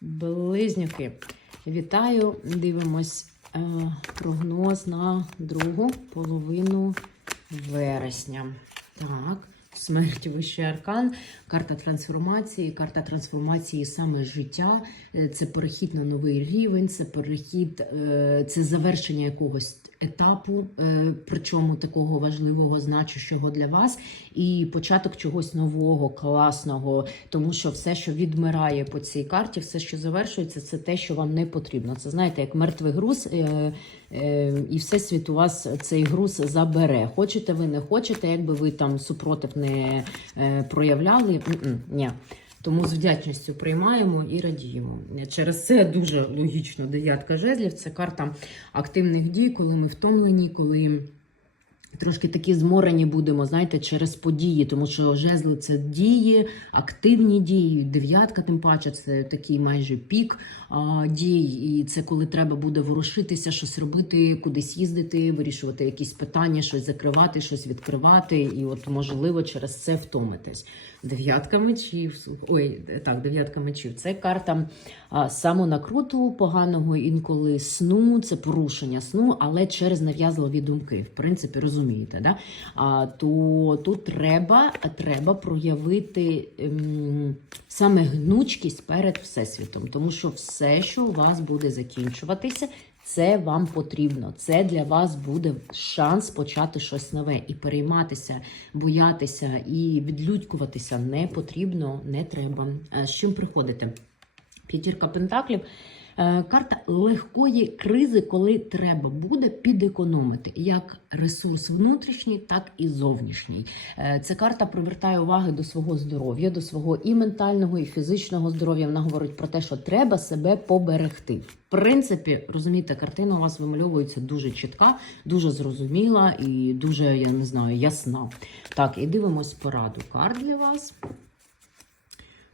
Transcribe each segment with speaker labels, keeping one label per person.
Speaker 1: Близнюки. Вітаю! Дивимось е, прогноз на другу половину вересня. Так, смерть вищий аркан, карта трансформації, карта трансформації саме життя. Е, Це перехід на новий рівень, це перехід, е, це завершення якогось етапу, е, причому такого важливого, значущого для вас, і початок чогось нового, класного, тому що все, що відмирає по цій карті, все, що завершується, це те, що вам не потрібно. Це знаєте, як мертвий груз, і всесвіт у вас цей груз забере. Хочете ви, не хочете, якби ви там супротив не е, проявляли. Ні. Тому з вдячністю приймаємо і радіємо. Через це дуже логічно дев'ятка жезлів. Це карта активних дій, коли ми втомлені, коли трошки такі зморені будемо, знаєте, через події, тому що жезли це дії, активні дії. Дев'ятка, тим паче, це такий майже пік а, дій. І це коли треба буде ворушитися, щось робити, кудись їздити, вирішувати якісь питання, щось закривати, щось відкривати. І от можливо через це втомитись. Дев'ятка мечів. Ой, так, дев'ятка мечів. Це карта а, самонакруту поганого інколи сну, це порушення сну, але через нав'язливі думки. В принципі, розумієте, да? А, то тут треба, треба проявити ем, саме гнучкість перед всесвітом, тому що все, що у вас буде закінчуватися. Це вам потрібно. Це для вас буде шанс почати щось нове і перейматися, боятися і відлюдькуватися не потрібно, не треба. Е, З чим приходите? П'ятірка пентаклів. Е, Карта легкої кризи, коли треба буде підекономити як ресурс внутрішній, так і зовнішній. Е, Ця карта привертає уваги до свого здоров'я, до свого і ментального, і фізичного здоров'я. Вона говорить про те, що треба себе поберегти. В принципі, розумієте, картина у вас вимальовується дуже чітка, дуже зрозуміла і дуже, я не знаю, ясна. Так, і дивимось пораду карт для вас.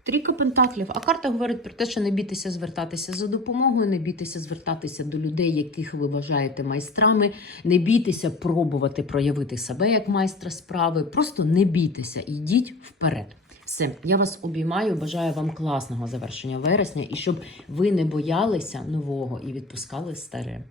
Speaker 1: Трійка пентаклів. А карта говорить про те, що не бійтеся звертатися за допомогою, не бійтеся звертатися до людей, яких ви вважаєте майстрами, не бійтеся пробувати проявити себе як майстра справи. Просто не бійтеся, йдіть вперед. Все, я вас обіймаю, бажаю вам класного завершення вересня і щоб ви не боялися нового і відпускали старе.